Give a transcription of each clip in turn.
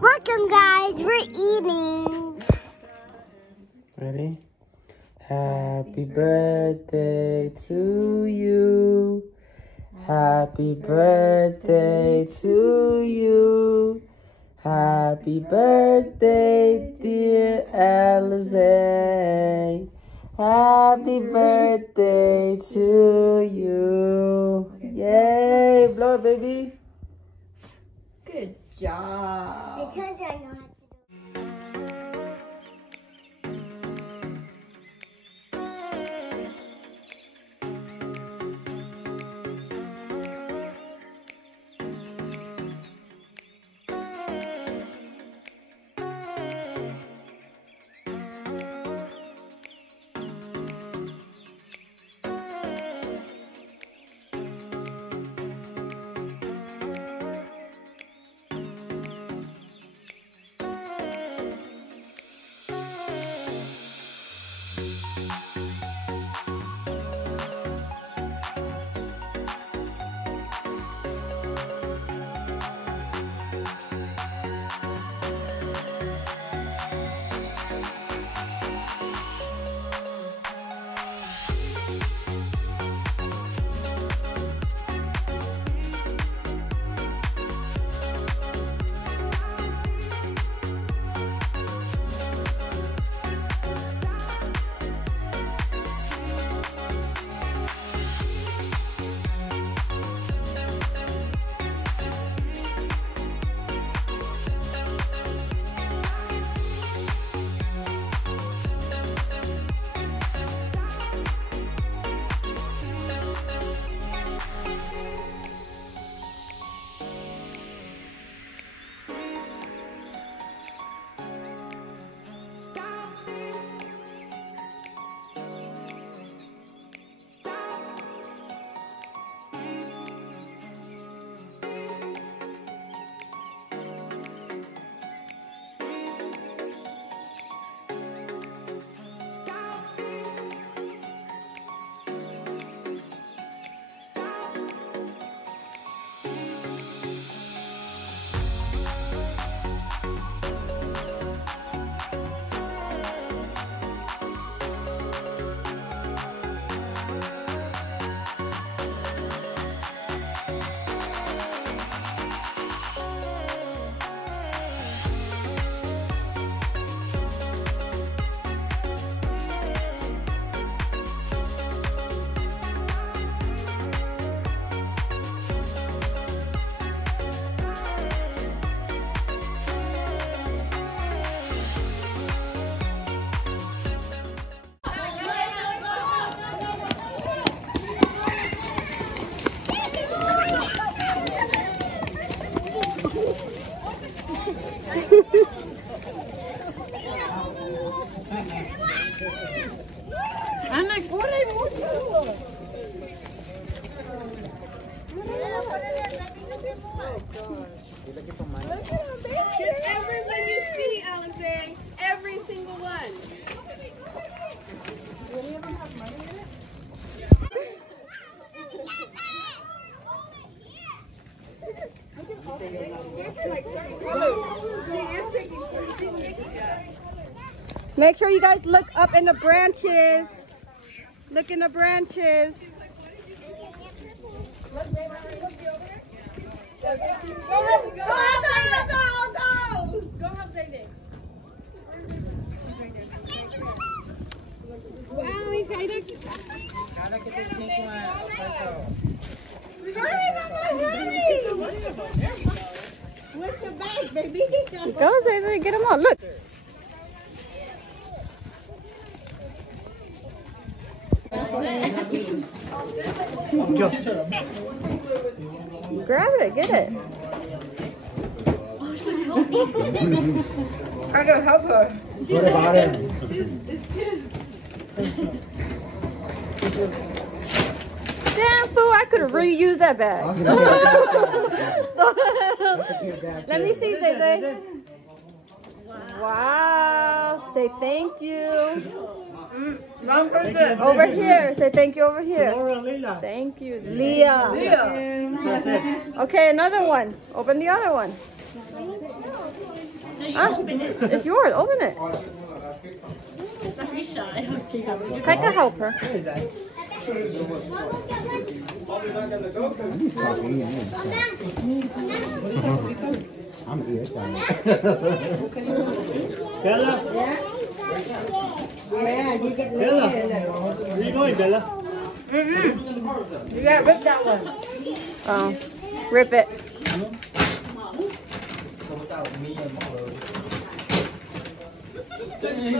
Welcome, guys. We're eating. Ready? Happy birthday to you. Happy birthday to you. Happy birthday, dear Alazay. Happy birthday to you. Yay! Blow it, baby. Good job. It turns out not. Ana, corre mucho. Everyone you see, Alazay. Every single one. Do any of them have money in it? Make sure you guys look up in the branches. Look in the branches. Go help Zayday. Wow, he's kind of... Hurry, Mama, hurry! What's your bag, baby? Go, Zayday, get him on. Look. Grab it, get it. Oh, she'll help me. I gotta help her. What about it? It's two. Damn fool, I could have reused that bag. Let me see, Zay. Wow. Say thank you. Over here. Say thank you over here. Thank you. Leah. Leah. Okay, another one. Open the other one. Huh? It's yours. Open it. I can help her. I'm here. Bella? Bella? Where are you going, Bella? You gotta rip that one. Oh, rip it.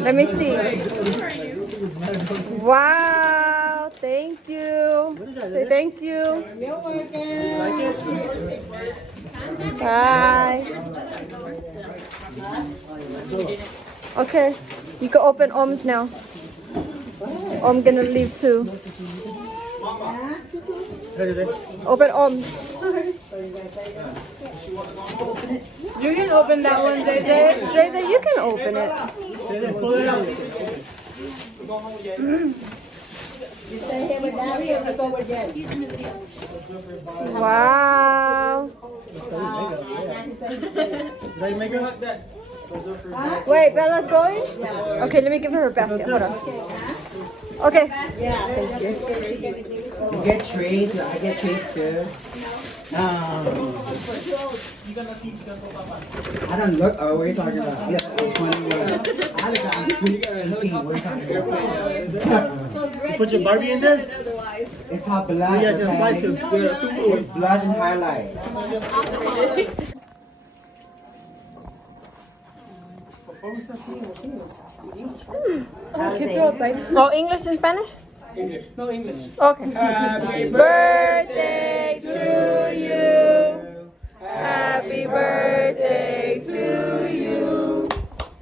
Let me see. Wow, thank you. Say thank you. Bye. Okay, you can open Om's now. I'm gonna leave too. Open Om's. You can open that one, Zay Zay. Zay Zay, you can open it. Pull it out. Wow. Did I make it? Wait, Bella's going? Okay, let me give her her basket. Hold on. Okay. You get treats. I get treats too. I don't look. Oh, what are you talking about? Yeah, I'm 21. I look like I'm 18. What are you talking about? You put your Barbie in there? It's hot blood. Where you guys gonna fly to? It's blood and highlight. Kids are outside. Oh, English and Spanish? English. No English. Okay. Happy birthday to you. Happy birthday to you.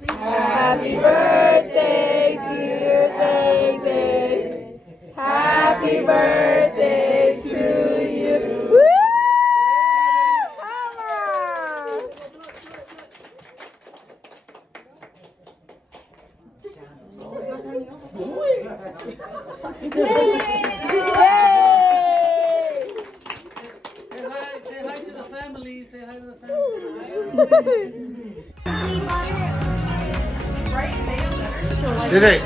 Happy birthday, dear Daisy. Happy birthday to you. Woo! Come on. Say hi to the family. Say hi to the family. Did it?